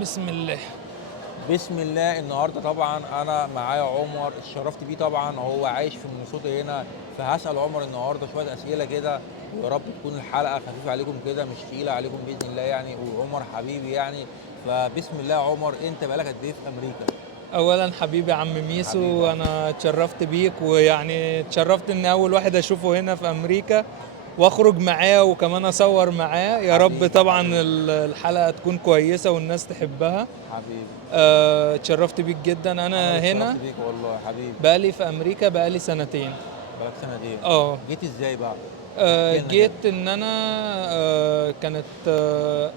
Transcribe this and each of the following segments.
بسم الله. بسم الله. النهارده طبعا انا معايا عمر، اتشرفت بيه طبعا. هو عايش في مينيسوتا هنا، فهسأل عمر النهارده شويه اسئله كده، ويا رب تكون الحلقه خفيفه عليكم كده، مش تقيله عليكم باذن الله يعني. وعمر حبيبي يعني، فبسم الله يا عمر، انت بقالك قد ايه في امريكا؟ اولا حبيبي يا عم حبيبي ميسو، يا عمر. انا اتشرفت بيك، ويعني اتشرفت ان اول واحد اشوفه هنا في امريكا واخرج معاه وكمان اصور معاه. يا رب حبيبي طبعا حبيبي الحلقة تكون كويسة والناس تحبها. حبيبي. اتشرفت بيك جدا. انا انا اللي اتشرفت هنا بيك والله حبيبي. بقالي في امريكا بقالي سنتين. بقالك سنتين؟ اه. جيت ازاي بقى؟ احكي لنا كده. جيت ان انا كانت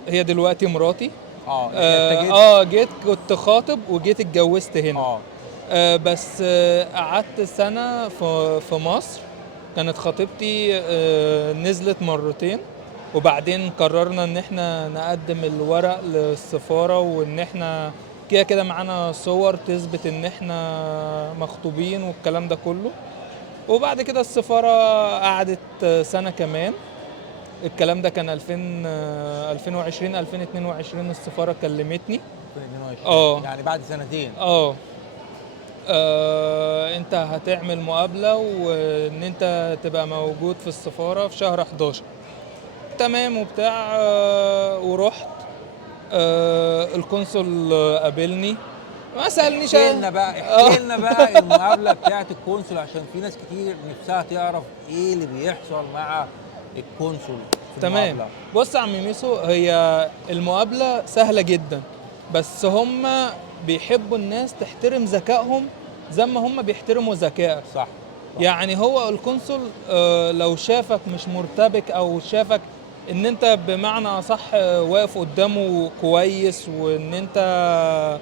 هي دلوقتي مراتي. يعني انت جيت. جيت كنت خاطب وجيت اتجوزت هنا. اه. بس قعدت سنة في مصر. كانت خطيبتي نزلت مرتين، وبعدين قررنا ان احنا نقدم الورق للسفارة، وان احنا كده كده معانا صور تثبت ان احنا مخطوبين والكلام ده كله. وبعد كده السفارة قعدت سنة كمان. الكلام ده كان 2000 2020 2022 السفارة كلمتني. 2022 اه. يعني بعد سنتين. اه. انت هتعمل مقابلة وان انت تبقى موجود في السفارة في شهر 11. تمام وبتاع. ورحت. القنصل قابلني ما سألنيش. احكي لنا بقى المقابله بتاعت الكونسول، عشان في ناس كتير نفسها تعرف ايه اللي بيحصل مع الكونسول في تمام. المقابله. بص يا عم ميسو، هي المقابلة سهلة جدا، بس هم بيحبوا الناس تحترم ذكائهم زي ما هم بيحترموا ذكائك. صح. صح. يعني هو القنصل لو شافك مش مرتبك او شافك ان انت بمعنى اصح واقف قدامه كويس، وان انت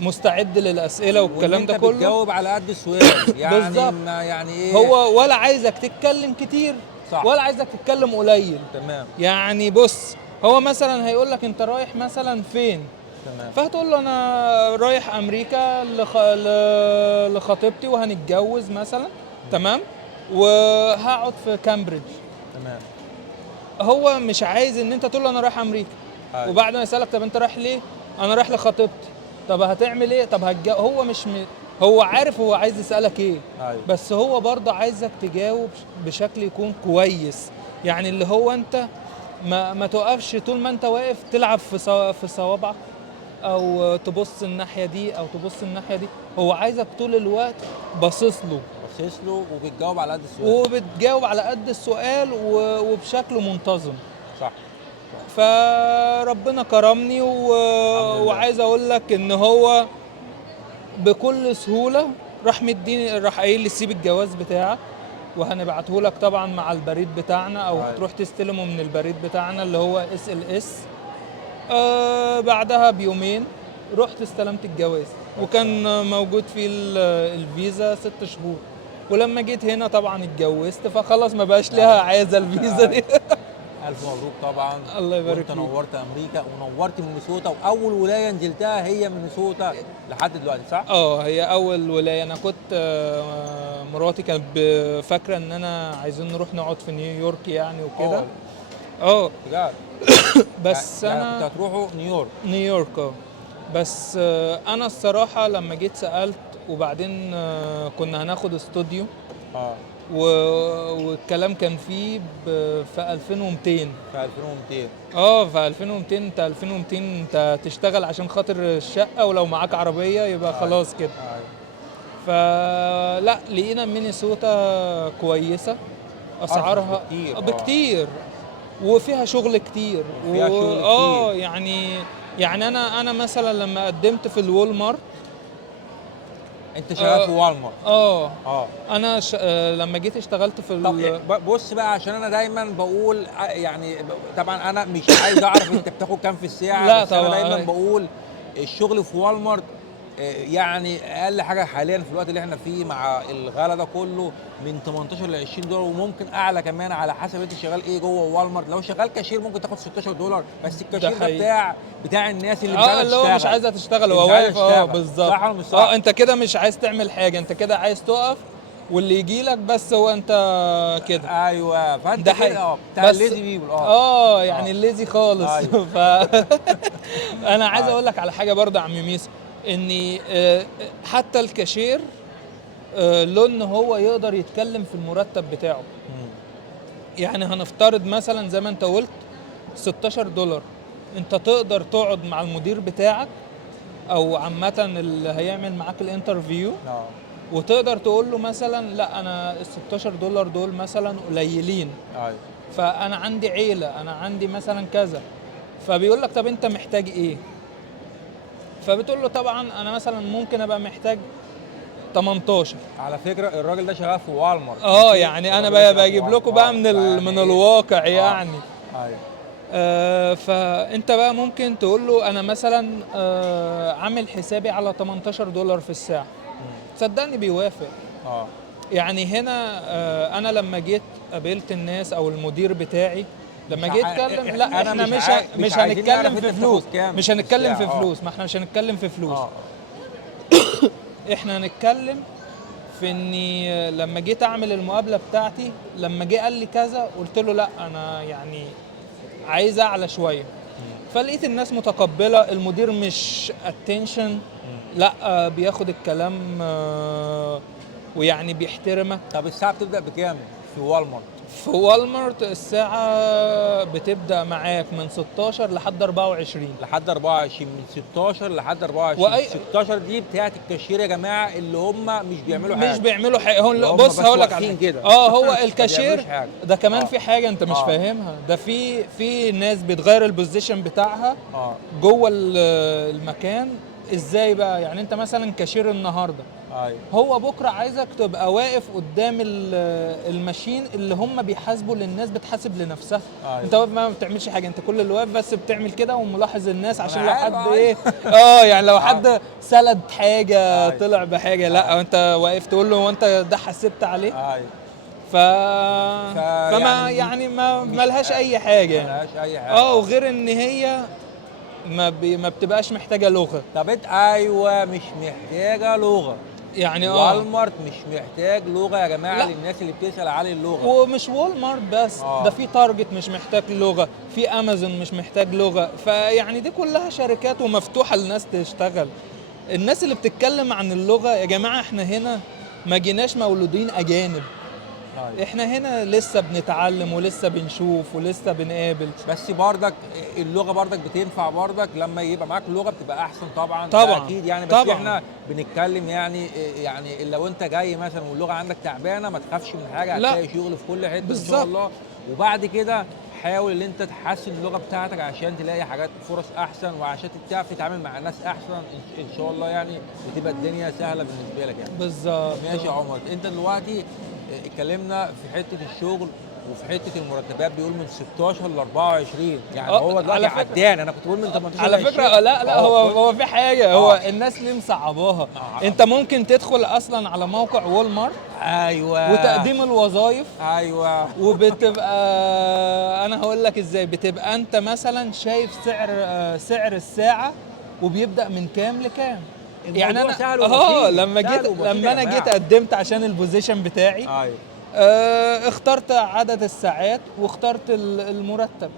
مستعد للاسئله وان والكلام ده انت كله. بتجاوب على قد السؤال يعني، بالظبط. ما يعني ايه. هو ولا عايزك تتكلم كتير صح. ولا عايزك تتكلم قليل. تمام. يعني بص، هو مثلا هيقول لك انت رايح مثلا فين، تمام. فهتقول له انا رايح امريكا لخطيبتي وهنتجوز مثلا. تمام. وهقعد في كامبريدج. تمام. هو مش عايز ان انت تقول له انا رايح امريكا، ايوه. وبعد ما يسالك طب انت رايح ليه، انا رايح لخطيبتي. طب هتعمل ايه؟ طب هو مش هو عارف هو عايز يسالك ايه، ايوه. بس هو برضه عايزك تجاوب بشكل يكون كويس. يعني اللي هو انت ما توقفش طول ما انت واقف تلعب في صوابعك، او تبص الناحيه دي او تبص الناحيه دي. هو عايزك طول الوقت باصص له باصص له وبتجاوب على قد السؤال. وبتجاوب على قد السؤال وبشكل منتظم. صح. صح. فربنا كرمني الحمد لله. وعايز اقول لك ان هو بكل سهوله راح مديني، راح قايل لي سيب الجواز بتاعك وهنبعته لك طبعا مع البريد بتاعنا، او ايوه. هتروح تستلمه من البريد بتاعنا اللي هو SLS. بعدها بيومين رحت استلمت الجواز، وكان موجود فيه الفيزا 6 شهور. ولما جيت هنا طبعا اتجوزت، فخلاص ما بقاش ليها عايزه الفيزا دي. ألف مبروك طبعا. الله يبارك وأنت فيك. نورت أمريكا ونورت مينيسوتا، وأول ولاية نزلتها هي مينيسوتا لحد دلوقتي، صح؟ هي اول ولايه. انا كنت مراتي كانت فاكره ان انا عايزين نروح نقعد في نيويورك يعني وكده. أه. اه. بجد؟ بس يعني كنت انا هتروحوا نيويورك؟ نيويورك. بس انا الصراحه لما جيت سالت، وبعدين كنا هناخد استوديو أه. والكلام كان فيه في 2200. في 2200. في 2200. انت 2200 انت تشتغل عشان خاطر الشقه، ولو معاك عربيه يبقى أيوه. خلاص كده. أيوه. فلا لقينا مينيسوتا كويسه، أرخص اسعارها بكتير. أه. بكتير، وفيها شغل كتير وفيها شغل كتير. يعني انا مثلا لما قدمت في الوول أنت شغال في مارت. والمارت؟ اه. أه. انا لما جيت اشتغلت في طب بص بقى، عشان انا دايما بقول يعني طبعا انا مش عايز اعرف انت بتاخد كام في الساعه، لا بس انا دايما طبعا. بقول الشغل في والمارت يعني اقل حاجه حاليا في الوقت اللي احنا فيه مع الغلا ده كله من 18 ل 20 دولار، وممكن اعلى كمان على حسب انت شغال ايه جوه والمارت. لو شغال كاشير ممكن تاخد 16 دولار، بس ده الكاشير ده حقيقي. بتاع الناس اللي مش عايزه اللي هو مش تشتغل. عايزه تشتغل، اللي هو مش عايزه واقف. تشتغل، بالظبط. صح ولا مش صح؟ انت كده مش عايز تعمل حاجه، انت كده عايز تقف واللي يجي لك بس هو انت كده. ايوه، فانت ده كده حقيقي. بتاع بس الليزي بيبل. يعني الليزي خالص. ايوه. انا عايز اقول لك على حاجه برضه يا عم ميس، ان حتى الكاشير له ان هو يقدر يتكلم في المرتب بتاعه. يعني هنفترض مثلا زي ما انت قلت $16، انت تقدر تقعد مع المدير بتاعك او عامه اللي هيعمل معاك الانترفيو، وتقدر تقول له مثلا لا انا ال $16 دول مثلا قليلين، فانا عندي عيله، انا عندي مثلا كذا، فبيقول لك طب انت محتاج ايه؟ فبتقول له طبعا انا مثلا ممكن ابقى محتاج 18. على فكره الراجل ده شغال في والمارت. يعني انا بجيب لكم بقى من الواقع يعني. ايوه. فانت بقى ممكن تقول له انا مثلا عامل حسابي على $18 في الساعه، صدقني بيوافق. يعني هنا انا لما جيت قابلت الناس او المدير بتاعي لما جيت اتكلم، لا احنا مش هنتكلم في فلوس، مش هنتكلم في فلوس، ما احنا مش هنتكلم في فلوس. احنا هنتكلم في اني لما جيت اعمل المقابله بتاعتي، لما جه قال لي كذا قلت له لا انا يعني عايز اعلى شويه، فلقيت الناس متقبله، المدير مش اتنشن، لا بياخد الكلام ويعني بيحترمك. طب الساعه بتبدا بكام في والمارت؟ في والمارت الساعة بتبدأ معاك من 16 لحد 24. لحد 24، من 16 لحد 24. 16 دي بتاعت الكاشير يا جماعة اللي هم مش بيعملوا حاجة. مش بيعملوا حاجة. بص هقول لك على كده. هو الكاشير ده كمان في حاجة انت مش فاهمها، ده في ناس بتغير البوزيشن بتاعها جوه المكان. ازاي بقى؟ يعني انت مثلا كاشير النهارده، هو بكره عايزك تبقى واقف قدام الماشين اللي هم بيحاسبوا للناس، بتحاسب لنفسها. انت واقف ما بتعملش حاجه، انت كل اللي واقف بس بتعمل كده وملاحظ الناس عشان لو حد ايه يعني لو حد سلد حاجه طلع بحاجه، لا انت واقف تقول له هو انت ده حسبت عليه. فما يعني ما لهاش اي حاجه، ما لهاش اي حاجه. وغير ان هي ما بتبقاش محتاجه لغه. طب مش محتاجه لغه يعني والمارت مش محتاج لغه يا جماعه. للناس اللي بتسال على اللغه، ومش والمارت بس، ده في تارجت مش محتاج لغه، في امازون مش محتاج لغه، فيعني دي كلها شركات ومفتوحه للناس تشتغل. الناس اللي بتتكلم عن اللغه يا جماعه، احنا هنا ما جيناش مولودين اجانب، احنا هنا لسه بنتعلم ولسه بنشوف ولسه بنقابل. بس بردك اللغه بردك بتنفع بردك لما يبقى معاك لغه بتبقى احسن طبعا اكيد يعني. بس احنا بنتكلم يعني لو انت جاي مثلا واللغه عندك تعبانه ما تخافش من حاجه، هتلاقي شغل في كل حته ان شاء الله. وبعد كده حاول ان انت تحسن اللغه بتاعتك عشان تلاقي حاجات فرص احسن، وعشان تعرف تتعامل مع الناس احسن ان شاء الله يعني، وتبقى الدنيا سهله بالنسبه لك يعني. بالظبط. ماشي يا عمر، انت دلوقتي اتكلمنا في حته الشغل وفي حته المرتبات، بيقول من 16 ل 24. يعني هو دلوقتي عدان، انا كنت بقول من 18 على فكره. لا هو في حاجه، هو الناس ليه مصعباها. انت ممكن تدخل اصلا على موقع والمارت وتقديم الوظائف وبتبقى انا هقول لك ازاي، بتبقى انت مثلا شايف سعر الساعه وبيبدا من كام لكام. يعني انا لما انا جيت قدمت عشان البوزيشن بتاعي، اخترت عدد الساعات واخترت المرتب.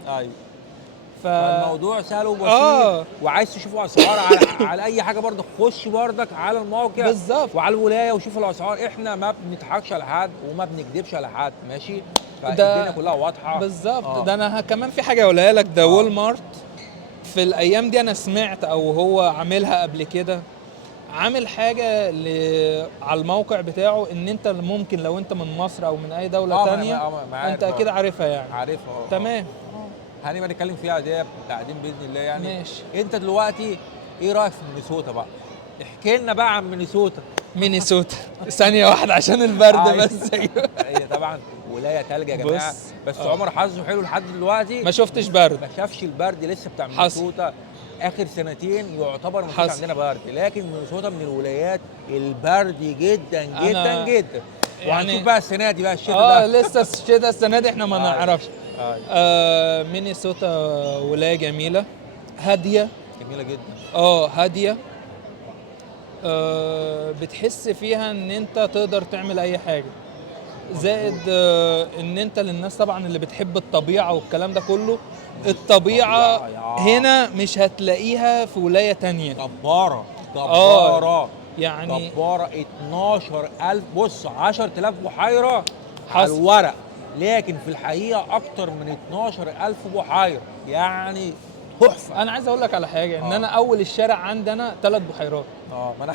فالموضوع سهل وبسيط. وعايز تشوف اسعار على اي حاجه برضه، خش برضك على الموقع بالظبط وعلى الولايه وشوف الاسعار. احنا ما بنضحكش على حد وما بنكذبش على حد، ماشي؟ فالدنيا كلها واضحه بالظبط. ده انا كمان في حاجه اقولها لك، ده والمارت في الايام دي انا سمعت او هو عاملها قبل كده، عامل حاجه على الموقع بتاعه ان انت ممكن لو انت من مصر او من اي دوله تانية انت اكيد عارفها يعني. عارفها تمام. هنبقى نتكلم فيها دي بعدين باذن الله يعني. ماشي. انت دلوقتي ايه رايك في مينيسوتا بقى؟ احكي لنا بقى عن مينيسوتا. ثانيه واحده عشان البرد بس. هي طبعا ولايه ثلج يا جماعه، بس عمر حظه حلو لحد دلوقتي ما شفتش برد، ما شافش البرد لسه بتاع مينيسوتا. اخر سنتين يعتبر ما فيش عندنا برد، لكن مينيسوتا من الولايات البرد جدا جدا جدا. وهنشوف بقى السنه دي بقى الشتاء ده. لسه الشتاء السنه دي احنا ما نعرفش. مينيسوتا ولايه جميله هاديه، جميله جدا. هاديه. بتحس فيها ان انت تقدر تعمل اي حاجه، زائد ان انت للناس طبعا اللي بتحب الطبيعه والكلام ده كله، الطبيعة طبيعة هنا مش هتلاقيها في ولاية تانية. جبارة آه، جبارة يعني جبارة. 12,000، بص 10,000 بحيرة على حصل. الورق، لكن في الحقيقة أكتر من 12,000 بحيرة، يعني تحفة. انا عايز اقول لك على حاجة، ان اه انا اول الشارع عندنا 3 بحيرات. ما أنا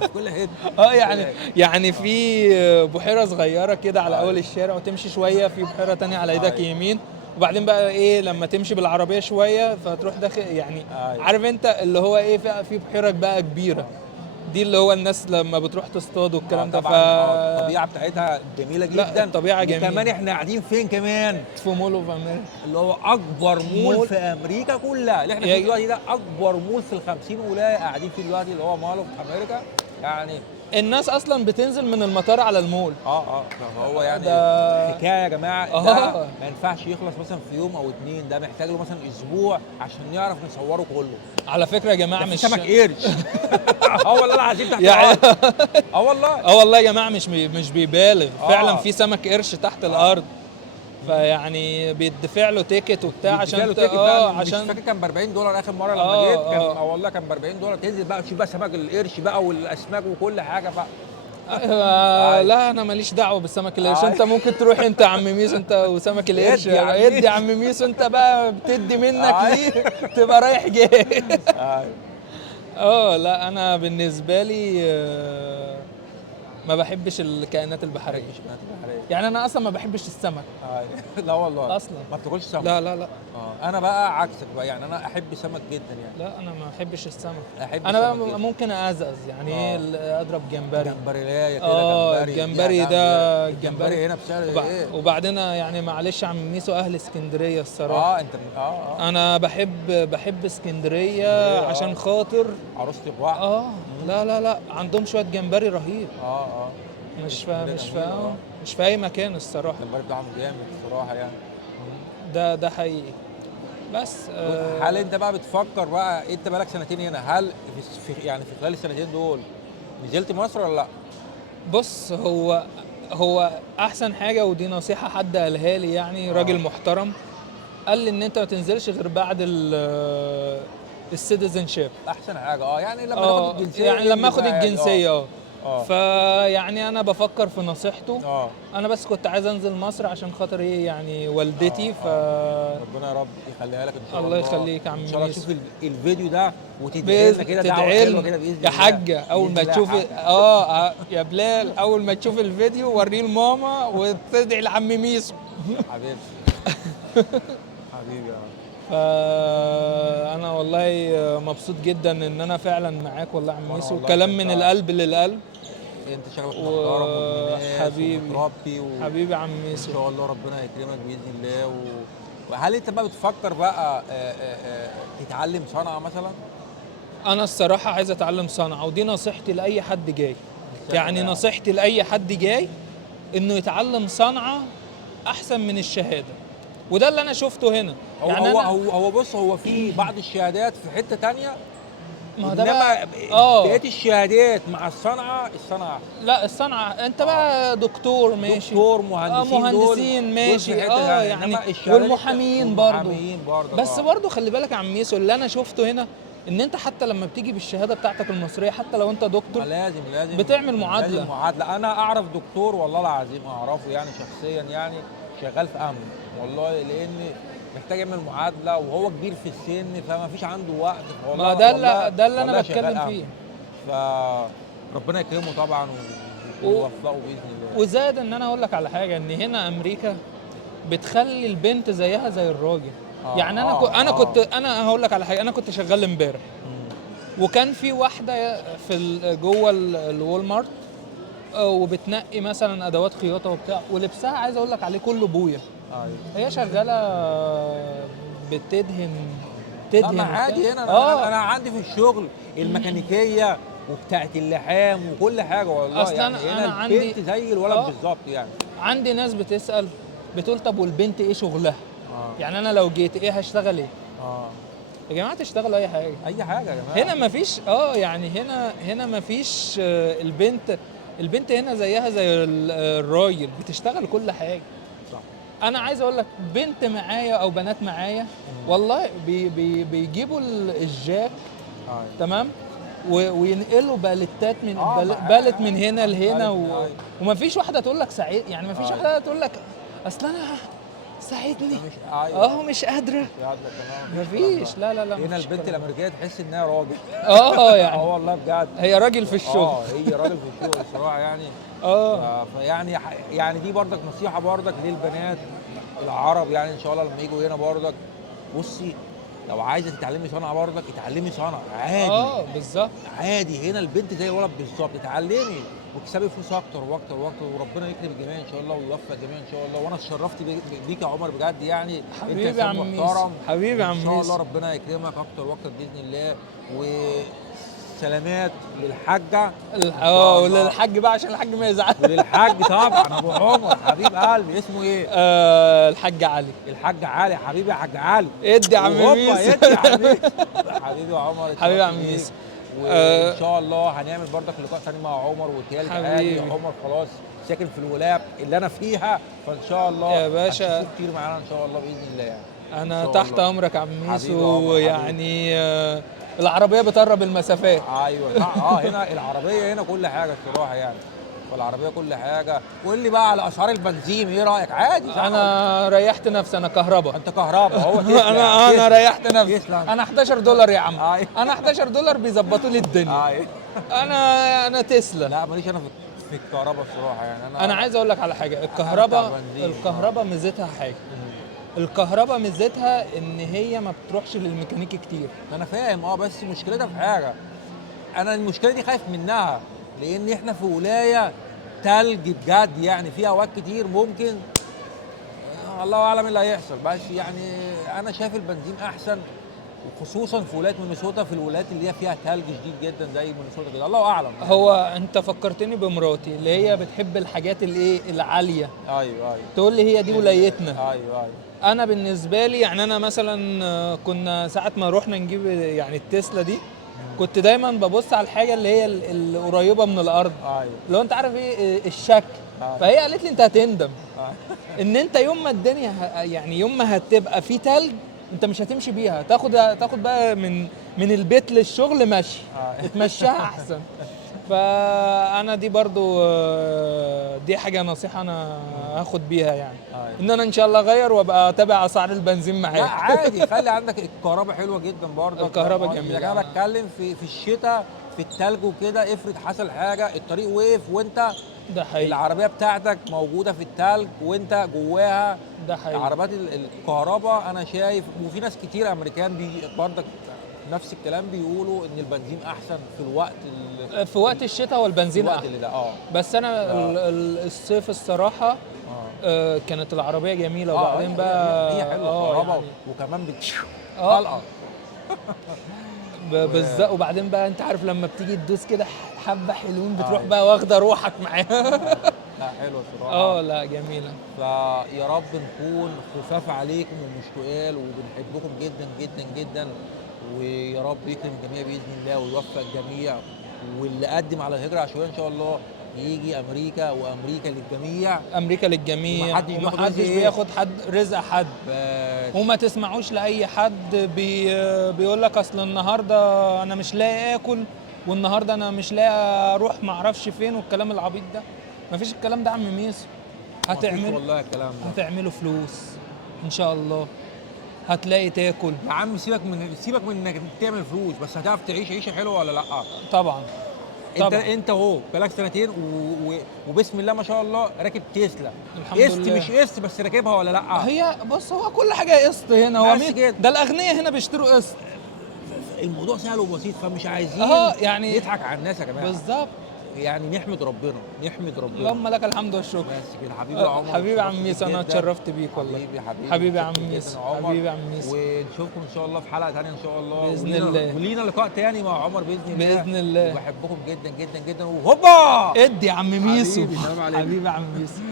في كل حتة اه في كل يعني حتة. يعني في بحيرة صغيرة كده على اول أيوه الشارع، وتمشي شوية في بحيرة تانية على ايدك أيوه يمين، وبعدين بقى ايه لما تمشي بالعربية شوية فتروح داخل يعني. أيوه عارف انت اللي هو ايه، في بحيرة بقى كبيرة، دي اللي هو الناس لما بتروح تصطاد والكلام ده. طبعا. الطبيعة بتاعتها جميلة لا جدا. الطبيعة وكمان جميلة. احنا قاعدين فين كمان؟ في مول اوف امريكا. اللي هو اكبر مول مول في امريكا كلها، اللي احنا فيه دلوقتي ده اكبر مول في ال 50 ولايه قاعدين فيه دلوقتي، اللي هو مول اوف امريكا يعني. الناس اصلا بتنزل من المطار على المول. فهو يعني ده حكايه يا جماعه، ده اه ما ينفعش يخلص مثلا في يوم او اتنين، ده محتاج له مثلا اسبوع عشان نعرف نصوره كله. على فكرة يا جماعة ده في مش سمك قرش والله العظيم تحت يعني الارض. والله. اه والله يا جماعة مش بيبالغ، فعلا اه في سمك قرش تحت اه الارض. فيعني بيدفع له تيكت وبتاع بيدفع له عشان تيكت بقى، مش عشان فاكر كان ب 40 دولار اخر مره لما اه جيت، كان اه والله كان ب 40 دولار، تنزل بقى تشوف بقى سمك القرش بقى والاسماك وكل حاجه بقى. ايوه لا انا ماليش دعوه بالسمك القرش، انت ايوه ممكن تروح انت يا عم ميسو انت وسمك القرش، ادي يا عم ادي يا ميس. عم ميسو انت بقى بتدي منك ايوه ليه تبقى رايح جاي. ايوه اه لا انا بالنسبه لي ما بحبش الكائنات ما البحريه. بحبش المناطق البحريه. يعني انا اصلا ما بحبش السمك ايوه لا والله اصلا. ما بتاكلش سمك. لا لا لا انا بقى عكسك بقى، يعني انا احب سمك جدا يعني. لا انا ما بحبش السمك. احب انا السمك بقى جدا. ممكن ازقز يعني ايه اه اضرب جمبري. جمبري لايه كده، اه جمبري اديها الجمبري جنب ده. ده الجمبري. الجمبري هنا بسعر ايه؟ وبعدين يعني معلش يا عم ميسو، اهل اسكندريه الصراحه. انت انا بحب اسكندريه اسكندريه عشان خاطر عروسة البحر. اه مم. لا لا لا عندهم شويه جمبري رهيب. اه مش فا اسكندريه مش جميله فا مش في اي مكان الصراحه. الجمبري بتاعهم جامد الصراحه يعني. ده حقيقي. بس هل انت بقى بتفكر بقى، انت بقالك سنتين هنا، هل يعني في خلال السنتين دول نزلت مصر ولا لا؟ بص هو احسن حاجه، ودي نصيحه حد قالها لي يعني اه راجل محترم، قال لي ان انت ما تنزلش غير بعد السيتيزن شيب. احسن حاجه يعني لما تاخد يعني الجنسيه لما انزل اخد بقى يعني. الجنسيه اه فيعني انا بفكر في نصيحته. اه انا بس كنت عايز انزل مصر عشان خاطر ايه يعني والدتي اه ربنا يا رب يخليها لك ان شاء الله الله. يخليك يا عم ان شاء الله ميسو. تشوف الفيديو ده وتدعي لنا كده دعوه تدعي حلوه لنا كده باذن يا الله. حاجه، اول باذن ما الله يا تشوف حاج. يا بلال اول ما تشوف الفيديو وريه لماما وتدعي لعم ميسو. حبيبي حبيبي فانا والله مبسوط جدا ان انا فعلا معاك والله يا عم وانا ميسو، والله كلام من انت القلب للقلب. شغلك محترم وابن ناس وحبيبي ومتربي حبيبي يا عم وان ميسو. شاء الله ربنا يكرمك باذن الله وهل انت بقى بتفكر بقى تتعلم صنعه مثلا؟ انا الصراحه عايز اتعلم صنعه، ودي نصيحتي لاي حد جاي. يعني الله. نصيحتي لاي حد جاي انه يتعلم صنعه احسن من الشهاده، وده اللي انا شفته هنا. هو يعني هو انا هو هو بص، هو في بعض الشهادات في حته تانية، ما هو ده بقى انما اه بقيه الشهادات مع الصنعه احسن. لا الصنعه انت بقى دكتور ماشي، دكتور مهندسين مهندسين دول في ماشي حته ثانيه، يعني انما الشهاده دي والمحامين برضو. والمحامين برضك بس برضو خلي بالك يا عم ميسو، اللي انا شفته هنا ان انت حتى لما بتيجي بالشهاده بتاعتك المصريه حتى لو انت دكتور ما لازم بتعمل لازم معادله. معادله. انا اعرف دكتور والله العظيم اعرفه يعني شخصيا، يعني شغال في امن والله، لان محتاج يعمل معادله وهو كبير في السن فما فيش عنده وقت ما والله والله ده اللي انا والله شغال بتكلم امن. فيه. فربنا يكرمه طبعا و... ويوفقه باذن الله. وزاد ان انا اقول لك على حاجه، ان هنا امريكا بتخلي البنت زيها زي الراجل. يعني انا كنت انا هقول لك على حاجه، انا كنت شغال امبارح وكان في واحده في جوه الوول مارت وبتنقي مثلا ادوات خياطه وبتاع، ولبسها عايز اقول لك عليه كله بويا. ايوه هي شغاله بتدهن ما وبتاع. عادي هنا. انا عندي في الشغل الميكانيكيه وبتاعه اللحام وكل حاجه والله، اصلا يعني هنا انا عندي البنت زي الولد بالظبط يعني. عندي ناس بتسال بتقول طب والبنت ايه شغلها؟ يعني انا لو جيت ايه هشتغل ايه؟ يا جماعه تشتغلوا اي حاجه. اي حاجه يا جماعه. هنا مفيش يعني هنا مفيش البنت هنا زيها زي الراجل بتشتغل كل حاجه. صح انا عايز اقول لك بنت معايا او بنات معايا والله بيجيبوا الجاك تمام وينقلوا باليتات من بالت من هنا لهنا ومفيش واحده تقول لك ساعد، يعني مفيش واحده تقول لك اصل انا ساعدني مش قادره. مفيش، لا لا لا. هنا البنت الامريكيه تحس انها راجل. يعني والله بجد هي راجل في الشغل. هي راجل في الشغل الصراحه يعني. فيعني دي برضك نصيحه برضك للبنات العرب، يعني ان شاء الله لما يجوا هنا برضك بصي لو عايزه تتعلمي صنعه برضك اتعلمي صنعه عادي. بالظبط عادي. هنا البنت زي الولد بالظبط، اتعلمي واكسبي فلوس اكتر واكتر واكتر، وربنا يكرم الجميع ان شاء الله ويوفق الجميع ان شاء الله. وانا اتشرفت بيك يا عمر بجد يعني. حبيبي يا عم محترم، حبيبي يا عم ان شاء الله ربنا يكرمك اكتر واكتر باذن الله. وسلامات للحاجه وللحاج بقى عشان الحاج ما يزعلش. وللحاج طبعا ابو عمر حبيب قلبي. اسمه ايه؟ الحاج علي. الحاج علي حبيبي يا حاج علي. ادي يا عم ميس. ادي يا عم ميس. حبيبي يا عمر. حبيبي يا عم ميس. وان شاء الله هنعمل برضك لقاء ثاني مع عمر وتالت عادي. عمر خلاص ساكن في الولايه اللي انا فيها، فان شاء الله يا باشا كتير معانا ان شاء الله باذن الله يعني. انا تحت امرك يا عم ميس. ويعني العربيه بتقرب المسافات. ايوه هنا العربيه هنا كل حاجه الصراحه يعني. فالعربيه كل حاجه. قول لي بقى على اسعار البنزين ايه رايك؟ عادي. انا ريحت نفسي، انا كهرباء. انت كهرباء هو انا ريحت نفسي. انا $11 يا عم. انا $11 بيظبطوا لي الدنيا. انا تسلا. لا ماليش انا في الكهرباء الصراحه يعني. انا عايز اقول لك على حاجه. الكهرباء ميزتها حاجه. الكهرباء ميزتها ان هي ما بتروحش للميكانيكي كتير. انا فاهم بس مشكلتها في حاجه. انا المشكله دي خايف منها لان احنا في ولايه تلج بجد يعني، فيها اوقات كتير ممكن الله اعلم اللي هيحصل. بس يعني انا شايف البنزين احسن، وخصوصا في ولايه مينيسوتا، في الولايات اللي هي فيها تلج شديد جدا زي مينيسوتا كده. الله اعلم. هو انت فكرتني بمراتي اللي هي بتحب الحاجات العاليه. ايوه تقول لي هي دي ولايتنا. ايوه انا بالنسبه لي يعني انا مثلا كنا ساعه ما رحنا نجيب يعني التسلا دي كنت دايما ببص على الحاجه اللي هي القريبه من الارض. لو انت عارف ايه الشكل. فهي قالت لي انت هتندم ان انت يوم ما الدنيا يعني يوم ما هتبقى في تلج انت مش هتمشي بيها، تاخد بقى من البيت للشغل مشي. اتمشاها احسن. فانا دي برضو دي حاجه نصيحه انا هاخد بيها يعني. ان انا ان شاء الله اغير وابقى اتابع اسعار البنزين معاك. لا عادي. خلي عندك الكهرباء حلوه جدا برضه. الكهرباء جميله. لكن انا بتكلم في الشتاء في التلج وكده. افرض حصل حاجه الطريق وقف وانت ده حقيقي العربيه بتاعتك موجوده في التلج وانت جواها. ده حقيقي. عربيات الكهرباء انا شايف، وفي ناس كتير امريكان برضك نفس الكلام بيقولوا ان البنزين احسن في وقت الشتاء والبنزين احسن. بس انا الصيف الصراحه كانت العربيه جميله. وبعدين بقى هي حلوه كهرباء يعني. وكمان طلقه بالظبط. وبعدين بقى انت عارف لما بتيجي تدوس كده حبه حلوين بتروح بقى واخده روحك معاها. لا حلوه الصراحه. لا جميله. فيا رب نكون خفاف عليكم ومش تقال، وبنحبكم جدا جدا جدا. ويا رب يكرم الجميع باذن الله ويوفق الجميع. واللي قدم على الهجره العشوائيه ان شاء الله يجي امريكا، وامريكا للجميع. امريكا للجميع. ومحدش بياخد رزق حد. وما تسمعوش لاي حد بيقول لك اصل النهارده انا مش لاقي اكل، والنهارده انا مش لاقي اروح ما اعرفش فين، والكلام العبيط ده. مفيش الكلام ده يا عم ميسو. والله الكلام ده هتعملوا فلوس ان شاء الله، هتلاقي تاكل. يا عم سيبك من انك تعمل فلوس، بس هتعرف تعيش عيشه حلوه ولا لا؟ طبعا. انت اهو بقالك سنتين وبسم الله ما شاء الله راكب تسلا. الحمد لله. مش قسط بس راكبها ولا لا؟ هي بص هو كل حاجه قسط هنا. هو ده الاغنياء هنا بيشتروا قسط. الموضوع سهل وبسيط، فمش عايزين يعني نضحك على الناس يا جماعه. بالظبط. يعني نحمد ربنا. اللهم لك الحمد والشكر. بس كده حبيبي يا عمر. حبيبي يا عم ميس، انا اتشرفت بيك والله. حبيبي يا عم ميس. حبيبي يا عم ميس. ونشوفكم ان شاء الله في حلقه ثانيه ان شاء الله باذن الله. ولينا لقاء ثاني مع عمر باذن الله. باذن الله. وبحبكم جدا جدا جدا. وهوبا ادي يا عم ميسو. حبيبي يا عم ميسو.